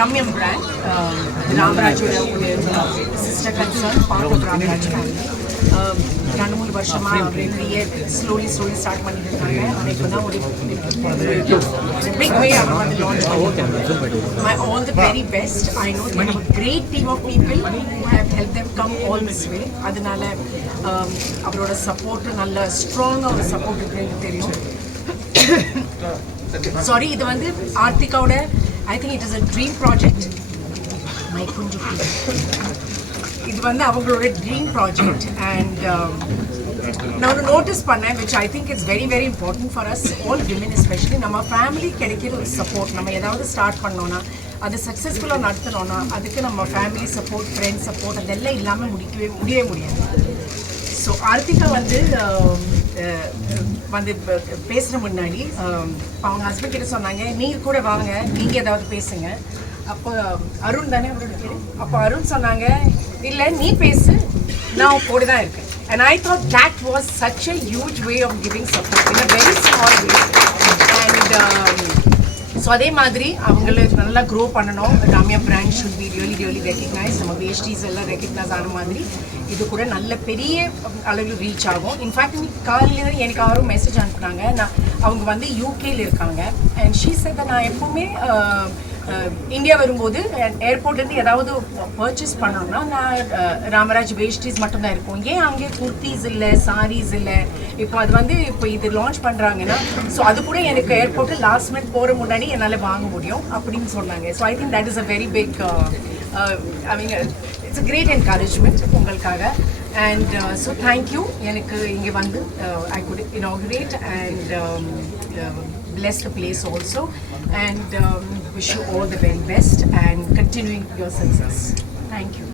Ramyam brand, Ramaraj sister concern, part of Ramaraj family. 2-3 வருஷமா அப்படியே slowly start பண்ணிட்டு இருக்காங்க. இப்போ தான் ஒரு big way அவங்க வந்து launch பண்ணிருக்காங்க. My all the very best. I know they have a great team of people who have helped them come all this way. அதனால அவரோட சப்போர்ட் நல்ல ஸ்ட்ராங்கா ஒரு சப்போர்ட் இருக்குன்னு தெரியும். சாரி, இது வந்து ஆர்த்திகாவோட I think it is a dream project. My kunju, இது வந்து அவங்களோட ட்ரீம் ப்ராஜெக்ட் அண்ட் நான் ஒரு நோட்டீஸ் பண்ணேன் which I think is very very important for us all women especially. நம்ம ஃபேமிலி கிடைக்கிற ஒரு சப்போர்ட், நம்ம ஏதாவது ஸ்டார்ட் பண்ணோன்னா அது சக்ஸஸ்ஃபுல்லாக நடத்தணும்னா அதுக்கு நம்ம ஃபேமிலி சப்போர்ட், ஃப்ரெண்ட்ஸ் சப்போர்ட் அதெல்லாம் இல்லாமல் முடியவே முடியாது. ஸோ ஆர்த்திகா வந்து பேசுகிற முன்னாடி அவங்க ஹஸ்பண்ட் கிட்ட சொன்னாங்க, நீங்கள் கூட வாங்க, நீங்கள் ஏதாவது பேசுங்க. அப்போ அருண் தானே அவரோட பேர். அப்போ அருண் சொன்னாங்க, இல்லை நீ பேசு, நான் கூட தான் இருக்கேன். And I thought that was such a huge way of giving support in a very small way. And so அதே மாதிரி அவங்களுக்கு நல்லா க்ரோ பண்ணணும். Ramya brand should be really recognise. நம்ம வேஷ்டிஸ் எல்லாம் ரெக்கக்னைஸ் ஆன மாதிரி இது கூட நல்ல பெரிய அளவில் ரீச் ஆகும். இன்ஃபேக்ட் இன்னைக்கு காலையில் எனக்கு யாரும் மெசேஜ் அனுப்புனாங்க. அவங்க வந்து யூகேல இருக்காங்க. அண்ட் ஷீ செட் நான் எப்போவுமே இந்தியா வரும்போது ஏர்போர்ட்லேருந்து ஏதாவது பர்ச்சேஸ் பண்ணோம்னா நான் ராமராஜ் வேஷ்டிஸ் மட்டும்தான் இருக்கும். ஏன் அங்கே குர்த்திஸ் இல்லை, சாரீஸ் இல்லை. இப்போ அது வந்து இப்போ இது லான்ச் பண்ணுறாங்கன்னா ஸோ அது கூட எனக்கு ஏர்போர்ட்டில் லாஸ்ட் மினிட் போகிற முன்னாடி என்னால் வாங்க முடியும் அப்படின்னு சொன்னாங்க. So I think that is a very big I mean it's a great encouragement உங்களுக்காக. And so thank you. எனக்கு இங்கே வந்து I good inaugurate and bless the place also, and wish you all the very best and continuing your success. Thank you.